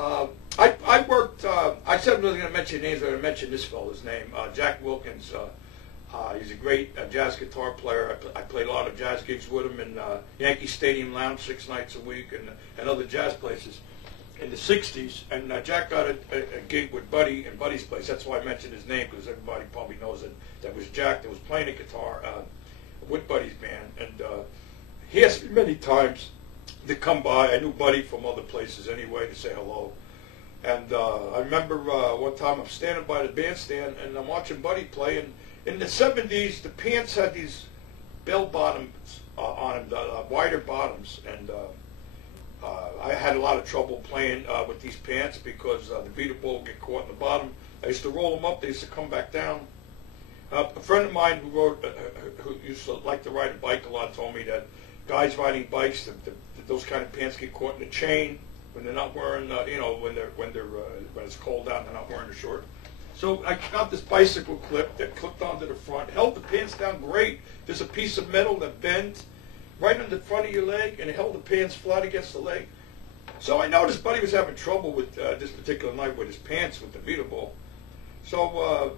I worked. I said I wasn't going to mention names. I'm going to mention this fellow's name, Jack Wilkins. He's a great jazz guitar player. I played a lot of jazz gigs with him in Yankee Stadium Lounge 6 nights a week and other jazz places in the 60s. And Jack got a gig with Buddy in Buddy's place. That's why I mentioned his name, because everybody probably knows that was Jack that was playing the guitar with Buddy's band. And he asked me many times to come by. I knew Buddy from other places anyway, to say hello. And I remember one time I'm standing by the bandstand and I'm watching Buddy play, and in the 70s, the pants had these bell bottoms on them, wider bottoms, and I had a lot of trouble playing with these pants because the beater ball would get caught in the bottom. I used to roll them up; they used to come back down. A friend of mine who used to like to ride a bike a lot told me that guys riding bikes, those kind of pants get caught in the chain when they're not wearing, when it's cold out and they're not wearing a short. So I got this bicycle clip that clipped onto the front, held the pants down great. There's a piece of metal that bent right on the front of your leg, and it held the pants flat against the leg. So I noticed Buddy was having trouble with this particular night with his pants with the beater ball. So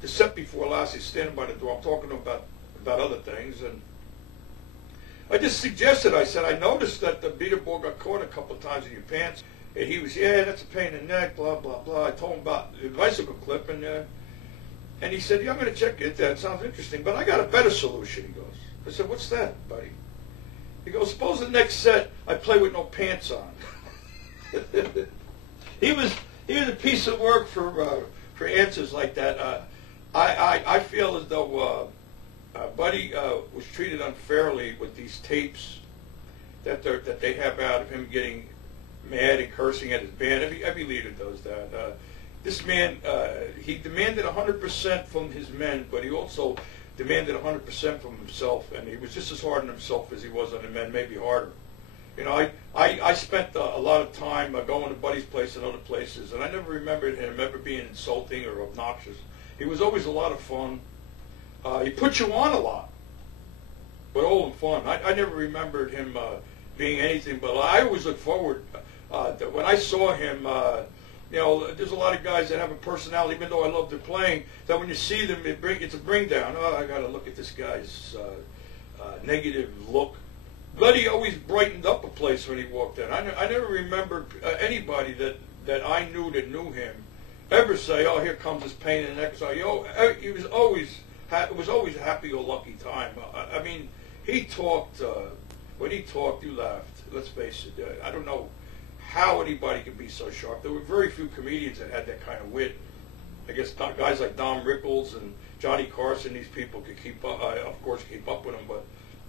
the set before last, he's standing by the door. I'm talking to him about other things, and I just suggested, I said, I noticed that the beater ball got caught a couple of times in your pants. And he was, yeah, that's a pain in the neck, blah, blah, blah. I told him about the bicycle clip, and he said, yeah, I'm going to check it. That sounds interesting, but I got a better solution, he goes. I said, what's that, buddy? He goes, suppose the next set I play with no pants on. He was a piece of work for answers like that. I feel as though Buddy was treated unfairly with these tapes that they have out of him getting mad and cursing at his band. Every leader does that. This man, he demanded 100% from his men, but he also demanded 100% from himself, and he was just as hard on himself as he was on the men, maybe harder. You know, I spent a lot of time going to Buddy's place and other places, and I never remembered him ever being insulting or obnoxious. He was always a lot of fun. He put you on a lot, but all in fun. I never remembered him being anything, but I always look forward when I saw him. You know, there's a lot of guys that have a personality, even though I love their playing, that when you see them, it's a bring down. Oh, I got to look at this guy's negative look. Buddy always brightened up a place when he walked in. I never remembered anybody that I knew that knew him ever say, "Oh, here comes this pain in the neck." So, he was always it was always a happy-go-lucky time. I mean, he talked. When he talked, you laughed. Let's face it. I don't know how anybody could be so sharp. There were very few comedians that had that kind of wit. I guess guys like Don Rickles and Johnny Carson, these people could keep up, of course, keep up with him, but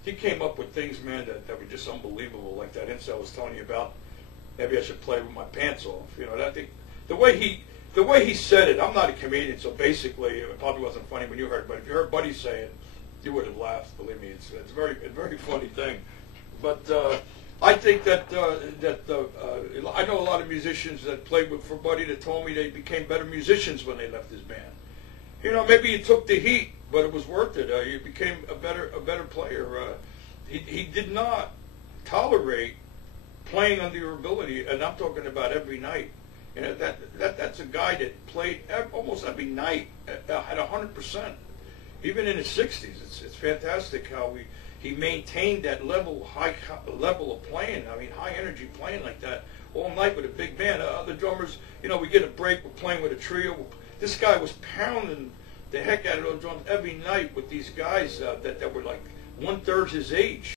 he came up with things, man, that were just unbelievable, like that insult I was telling you about. Maybe I should play with my pants off. You know, that thing, the way he said it. I'm not a comedian, so basically it probably wasn't funny when you heard it, but if you heard Buddy say it, you would have laughed. Believe me, it's a very funny thing. But I think that I know a lot of musicians that played for Buddy that told me they became better musicians when they left his band. You know, maybe you took the heat, but it was worth it. You became a better player. He did not tolerate playing under your ability, and I'm talking about every night. You know, that's a guy that played almost every night at 100%. Even in his 60s, it's fantastic how he maintained that high level of playing. I mean, high energy playing like that all night with a big band. Other drummers, you know, we get a break, we're playing with a trio. This guy was pounding the heck out of those drums every night with these guys that were like 1/3 his age.